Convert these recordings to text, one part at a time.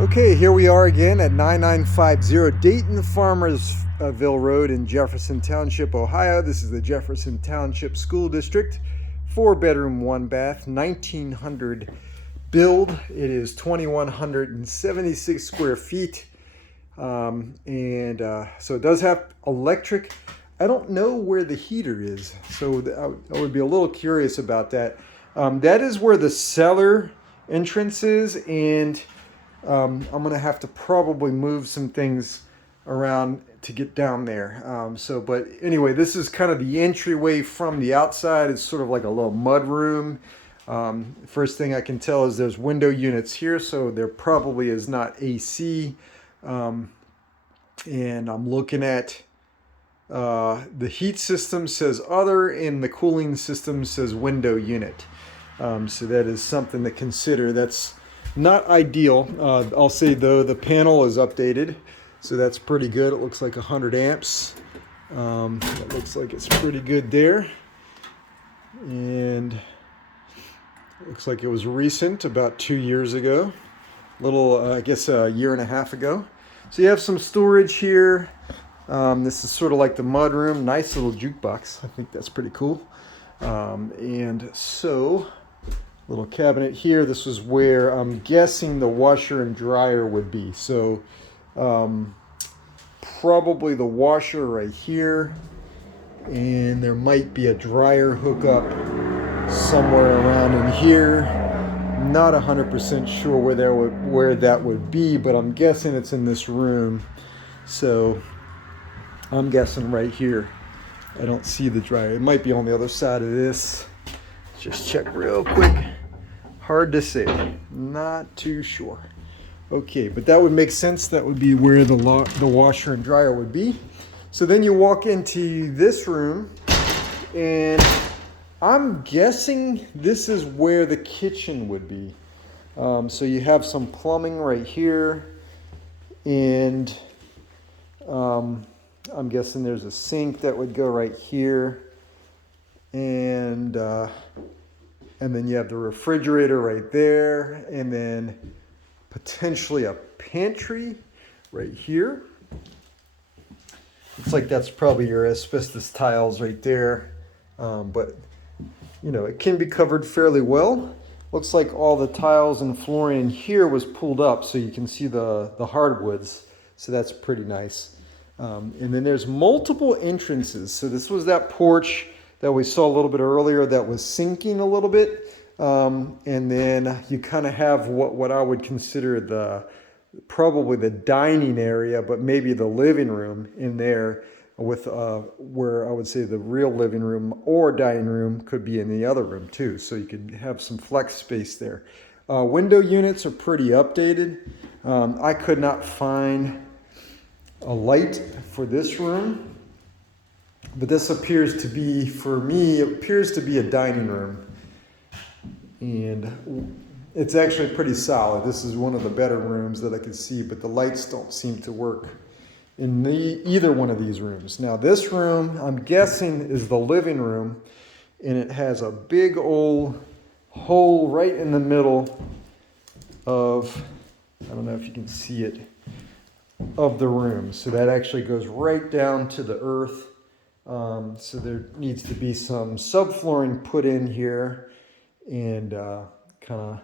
Okay, here we are again at 9950 Dayton Farmersville Road in Jefferson Township, Ohio. This is the Jefferson Township School District. 4-bedroom, 1-bath, 1900 build. It is 2,176 square feet. So it does have electric. I don't know where the heater is, so I would be a little curious about that. That is where the cellar entrance is, and I'm going to have to probably move some things around to get down there. But anyway, this is kind of the entryway from the outside. It's sort of like a little mud room. First thing I can tell is there's window units here, so there probably is not AC. And I'm looking at the heat system says other, and the cooling system says window unit. So that is something to consider. That's not ideal. I'll say though the panel is updated, so that's pretty good. It looks like 100 amps. It looks like it's pretty good there, and it looks like it was recent, about 2 years ago, I guess a year and a half ago. So you have some storage here. This is sort of like the mud room. Nice little jukebox. I think that's pretty cool. Little cabinet here. This is where I'm guessing the washer and dryer would be. So probably the washer right here, and there might be a dryer hookup somewhere around in here. Not 100% sure where that would be, but I'm guessing it's in this room. So I'm guessing right here. I don't see the dryer. It might be on the other side of this. Just check real quick. Hard to say. Not too sure. Okay, but that would make sense. That would be where the washer and dryer would be. So then you walk into this room, and I'm guessing this is where the kitchen would be. So you have some plumbing right here, and I'm guessing there's a sink that would go right here, and then you have the refrigerator right there, and then potentially a pantry right here. Looks like that's probably your asbestos tiles right there, but it can be covered fairly well. Looks like all the tiles and flooring in here was pulled up, so you can see the hardwoods, so that's pretty nice. And then there's multiple entrances. So this was that porch that we saw a little bit earlier that was sinking a little bit. And then you kind of have what I would consider probably the dining area, but maybe the living room in there with where I would say the real living room or dining room could be in the other room too. So you could have some flex space there. Window units are pretty updated. I could not find a light for this room, but this appears to be, for me, it appears to be a dining room, and it's actually pretty solid. This is one of the better rooms that I could see, but the lights don't seem to work in either one of these rooms. Now this room, I'm guessing, is the living room, and it has a big old hole right in the middle of, I don't know if you can see it, of the room. So that actually goes right down to the earth. So there needs to be some subflooring put in here, and kind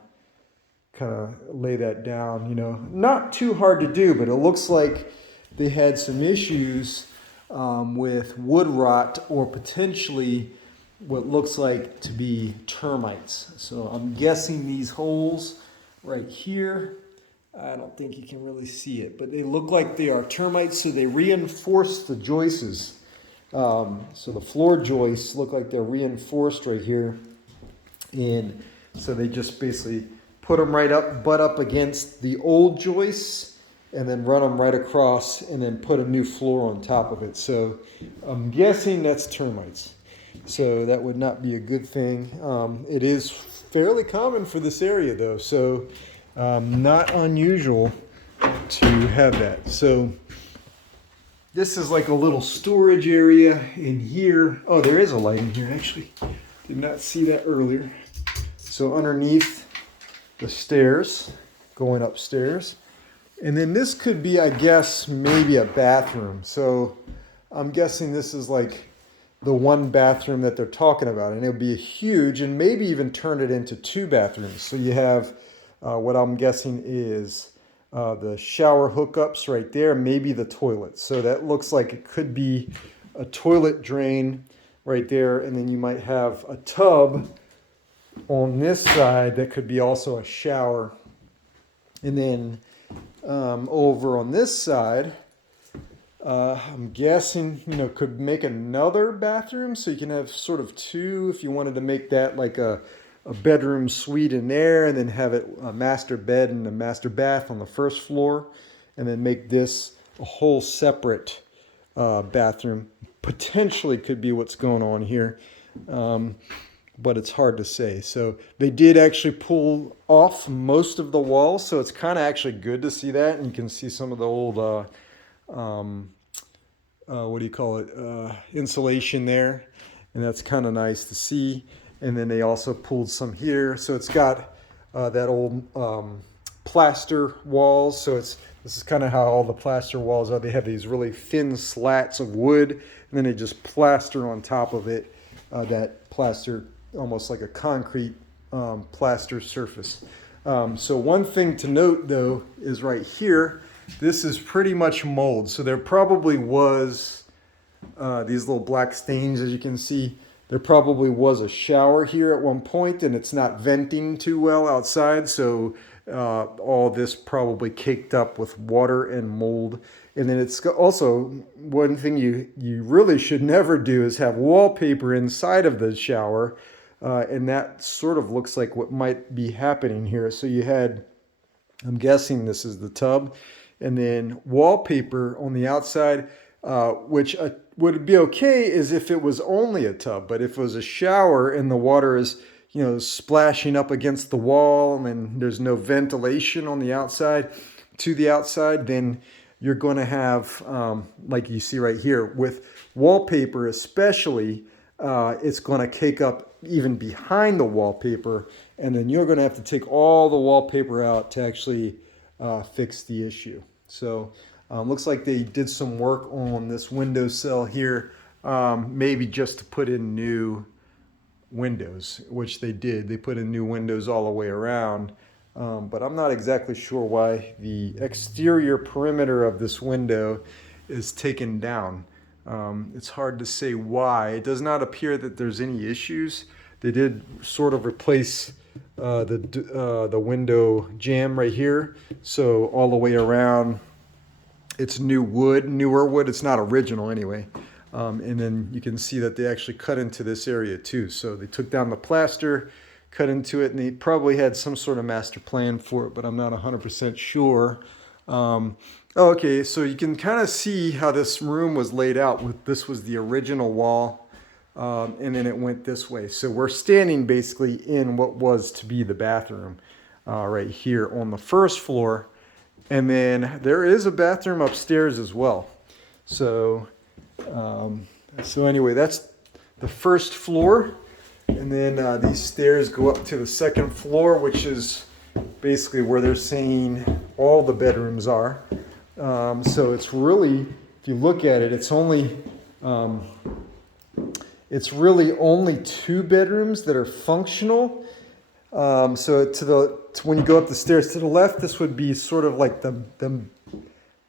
of lay that down. Not too hard to do, but it looks like they had some issues with wood rot, or potentially what looks like to be termites. So I'm guessing these holes right here, I don't think you can really see it, but they look like they are termites, so they reinforce the joists. So the floor joists look like they're reinforced right here. And so they just basically put them butt up against the old joists, and then run them right across, and then put a new floor on top of it. So I'm guessing that's termites. So that would not be a good thing. It is fairly common for this area though, so not unusual to have that. So this is like a little storage area in here. Oh, there is a light in here actually. Did not see that earlier. So underneath the stairs, going upstairs, And then this could be, I guess, maybe a bathroom. So I'm guessing this is like the one bathroom that they're talking about, and it would be huge, and maybe even turn it into 2 bathrooms. So you have what I'm guessing is the shower hookups right there, maybe the toilet. So that looks like it could be a toilet drain right there, and then you might have a tub on this side that could be also a shower. And then over on this side, I'm guessing, could make another bathroom, so you can have sort of 2 if you wanted to make that like a bedroom suite in there, and then have it a master bed and a master bath on the first floor, and then make this a whole separate bathroom. Potentially could be what's going on here, but it's hard to say. So they did actually pull off most of the walls, so it's kind of actually good to see that, and you can see some of the old what do you call it, insulation there, and that's kind of nice to see. And then they also pulled some here, so it's got that old plaster walls. So this is kind of how all the plaster walls are. They have these really thin slats of wood, and then they just plaster on top of it, that plaster, almost like a concrete plaster surface. So one thing to note though is right here, this is pretty much mold. So there probably was these little black stains, as you can see. There probably was a shower here at one point, and it's not venting too well outside, so all this probably caked up with water and mold. And then it's also, one thing you really should never do is have wallpaper inside of the shower, and that sort of looks like what might be happening here. So you had, I'm guessing this is the tub, and then wallpaper on the outside, which would be okay is if it was only a tub, but if it was a shower and the water is, splashing up against the wall and there's no ventilation on the outside to the outside, then you're going to have, like you see right here with wallpaper especially, it's going to cake up even behind the wallpaper, and then you're going to have to take all the wallpaper out to actually fix the issue. So looks like they did some work on this windowsill here, maybe just to put in new windows, which they did. They put in new windows all the way around, but I'm not exactly sure why the exterior perimeter of this window is taken down. It's hard to say why. It does not appear that there's any issues. They did sort of replace the window jamb right here, so all the way around it's newer wood. It's not original anyway. And then you can see that they actually cut into this area too. So they took down the plaster, cut into it, and they probably had some sort of master plan for it, but I'm not 100% sure. Okay, so you can kind of see how this room was laid out. This was the original wall, and then it went this way. So we're standing basically in what was to be the bathroom right here on the first floor. And then there is a bathroom upstairs as well. So, anyway, that's the first floor. And then these stairs go up to the second floor, which is basically where they're saying all the bedrooms are. So it's really, if you look at it, it's really only 2 bedrooms that are functional. So when you go up the stairs to the left, this would be sort of like the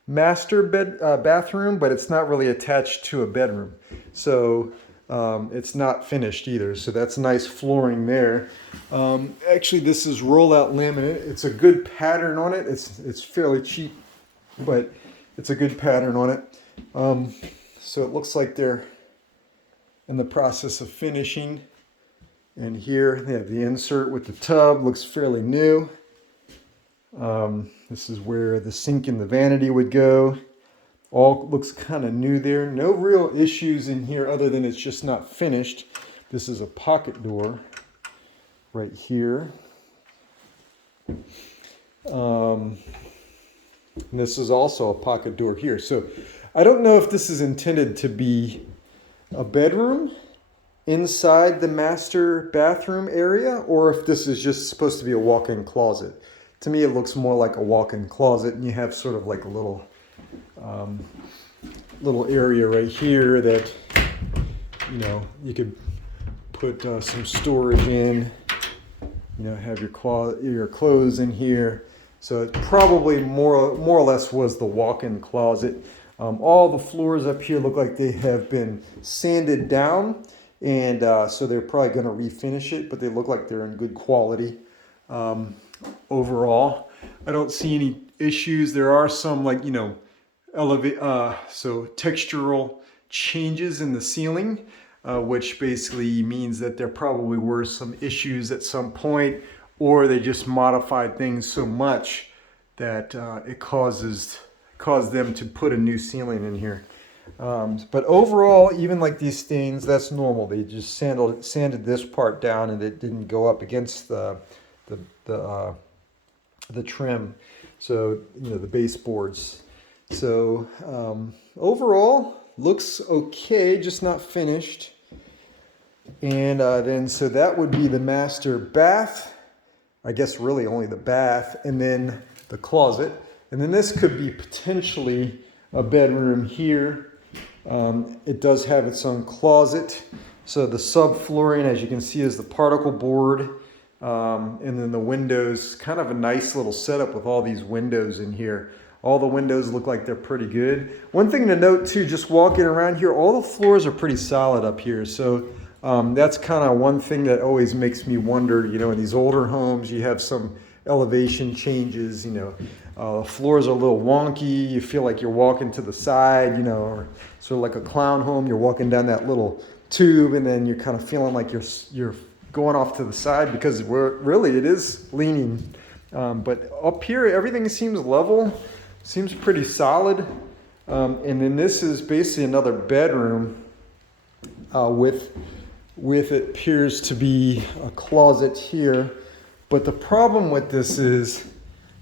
master bathroom, but it's not really attached to a bedroom. So it's not finished either. So that's nice flooring there. Actually, this is rollout laminate. It's a good pattern on it. It's fairly cheap, but it's a good pattern on it. So it looks like they're in the process of finishing. And here they have the insert with the tub, looks fairly new. This is where the sink and the vanity would go. All looks kind of new there. No real issues in here other than it's just not finished. This is a pocket door right here. And this is also a pocket door here. So I don't know if this is intended to be a bedroom inside the master bathroom area, or if this is just supposed to be a walk-in closet. To me, it looks more like a walk-in closet, and you have sort of like a little area right here that, you know, you could put some storage in, you know, have your clothes in here. So it probably more or less was the walk-in closet. All the floors up here look like they have been sanded down, and so they're probably going to refinish it, but they look like they're in good quality overall. I don't see any issues. There are some, like, you know, so textural changes in the ceiling, which basically means that there probably were some issues at some point, or they just modified things so much that it caused them to put a new ceiling in here. But overall, even like these stains, that's normal. They just sanded this part down, and it didn't go up against the trim. So, you know, the baseboards. So overall, looks okay, just not finished. And then, so that would be the master bath. I guess really only the bath, and then the closet. And then this could be potentially a bedroom here. It does have its own closet. So the subflooring, as you can see, is the particle board. And then the windows, kind of a nice little setup with all these windows in here. All the windows look like they're pretty good. One thing to note too, just walking around here, all the floors are pretty solid up here. So that's kind of one thing that always makes me wonder, you know, in these older homes, you have some elevation changes, you know, floors are a little wonky. You feel like you're walking to the side, you know, or sort of like a clown home. You're walking down that little tube, and then you're kind of feeling like you're going off to the side, because really it is leaning. But up here, everything seems level, seems pretty solid. And then this is basically another bedroom with it appears to be a closet here. But the problem with this is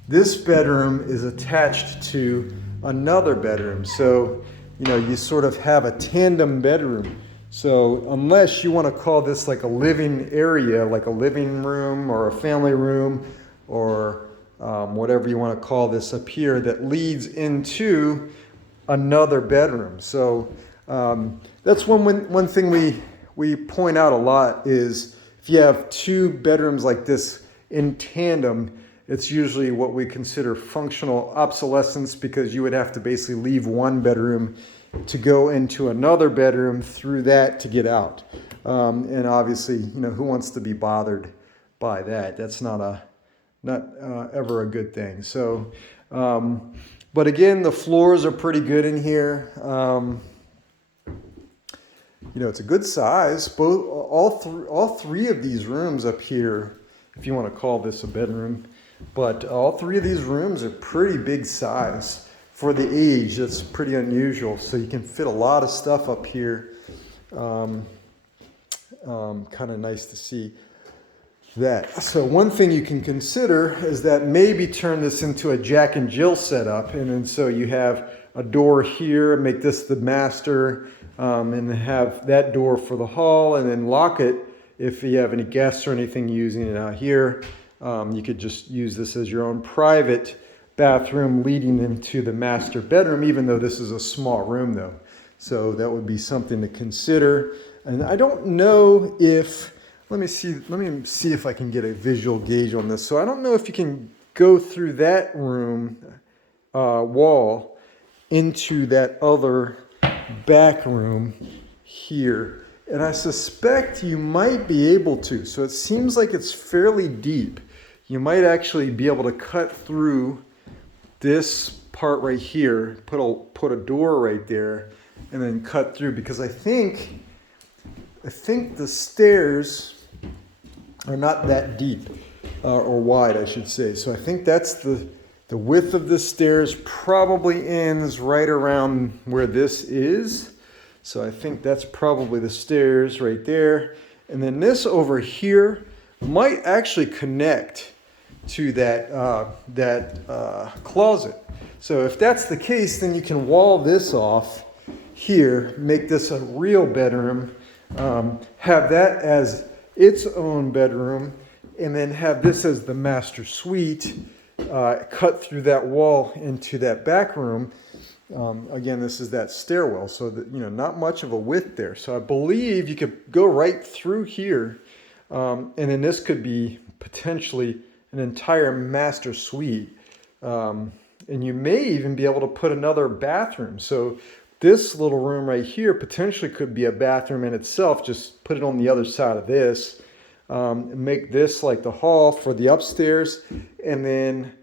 this bedroom is attached to another bedroom. So, you know, you sort of have a tandem bedroom. So unless you want to call this like a living area, like a living room or a family room, or whatever you want to call this up here, that leads into another bedroom. So that's one thing we point out a lot is, if you have two bedrooms like this in tandem, it's usually what we consider functional obsolescence, because you would have to basically leave one bedroom to go into another bedroom through that to get out. And obviously, you know, who wants to be bothered by that? That's not ever a good thing. So, but again, the floors are pretty good in here. You know, it's a good size. All three of these rooms up here, if you want to call this a bedroom, but all three of these rooms are pretty big size for the age. That's pretty unusual. So you can fit a lot of stuff up here. Kind of nice to see that. So one thing you can consider is that maybe turn this into a Jack and Jill setup, and then so you have a door here, make this the master, and have that door for the hall, and then lock it if you have any guests or anything using it out here. You could just use this as your own private bathroom leading into the master bedroom, even though this is a small room though. So that would be something to consider. And I don't know if, let me see if I can get a visual gauge on this. So I don't know if you can go through that room wall into that other back room here. And I suspect you might be able to. So it seems like it's fairly deep. You might actually be able to cut through this part right here, put a door right there, and then cut through, because I think the stairs are not that deep, or wide, I should say. So I think that's the width of the stairs probably ends right around where this is. So I think that's probably the stairs right there. And then this over here might actually connect to that closet. So if that's the case, then you can wall this off here, make this a real bedroom, have that as its own bedroom, and then have this as the master suite. cut through that wall into that back room. Again, this is that stairwell, so that, you know, not much of a width there. So I believe you could go right through here, and then this could be potentially an entire master suite. And you may even be able to put another bathroom. So this little room right here potentially could be a bathroom in itself. Just put it on the other side of this. Make this like the hall for the upstairs, and then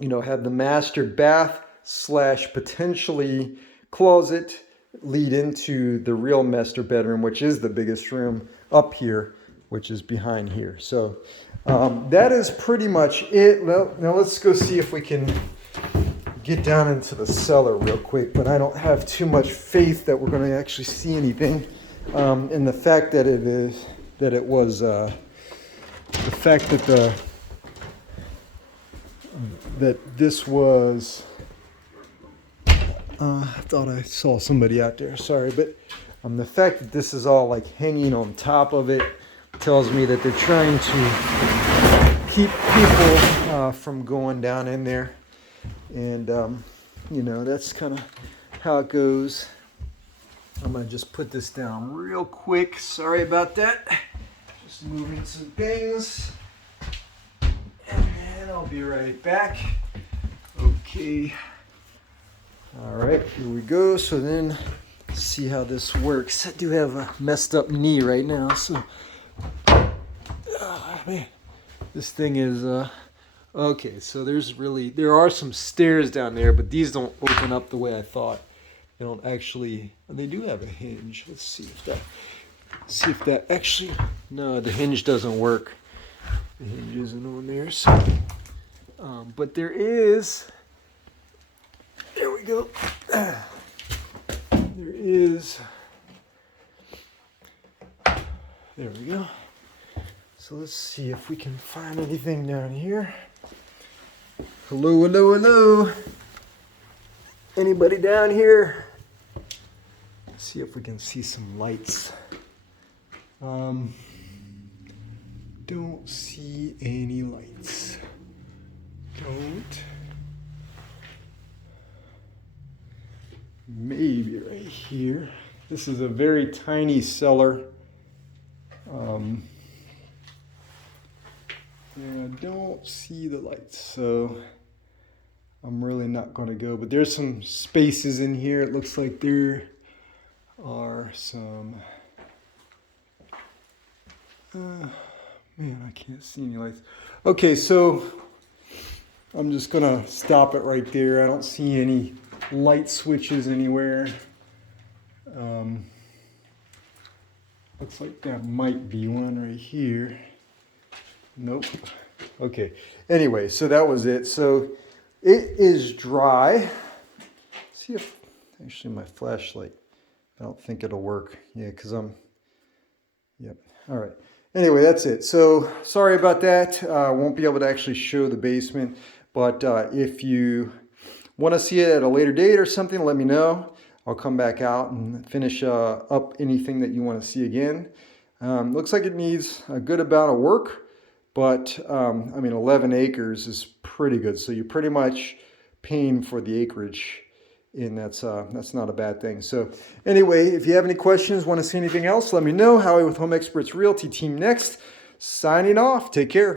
you know, have the master bath slash potentially closet lead into the real master bedroom, which is the biggest room up here, which is behind here. So that is pretty much it. Well, now let's go see if we can get down into the cellar real quick, but I don't have too much faith that we're going to actually see anything. And the fact that the fact that this was, I thought I saw somebody out there, sorry, but the fact that this is all like hanging on top of it tells me that they're trying to keep people from going down in there. And, you know, that's kind of how it goes. I'm going to just put this down real quick. Sorry about that. Just moving some things. And then I'll be right back. Okay. All right, here we go. So then, let's see how this works. I do have a messed up knee right now. So, oh, man, this thing is, okay, so there are some stairs down there, but these don't open up the way I thought. They don't actually, they do have a hinge. Let's see if that actually, no, the hinge doesn't work. The hinge isn't on there, so, but there is, there we go. There is, there we go. So let's see if we can find anything down here. Hello, hello, hello. Anybody down here? Let's see if we can see some lights. Don't see any lights. Don't. Maybe right here. This is a very tiny cellar. Yeah, I don't see the lights, so I'm really not going to go. But there's some spaces in here. It looks like there are some... man, I can't see any lights. Okay, so I'm just going to stop it right there. I don't see any light switches anywhere. Looks like there might be one right here. Nope. Okay. Anyway, so that was it. So it is dry. Let's see if actually my flashlight, I don't think it'll work. Yeah, because yep. All right. Anyway, that's it. So sorry about that. Won't be able to actually show the basement, but if you want to see it at a later date or something, let me know. I'll come back out and finish up anything that you want to see again. Looks like it needs a good amount of work. But, I mean, 11 acres is pretty good. So you're pretty much paying for the acreage, and that's not a bad thing. So anyway, if you have any questions, want to see anything else, let me know. Howie with Home Experts Realty Team Next. Signing off. Take care.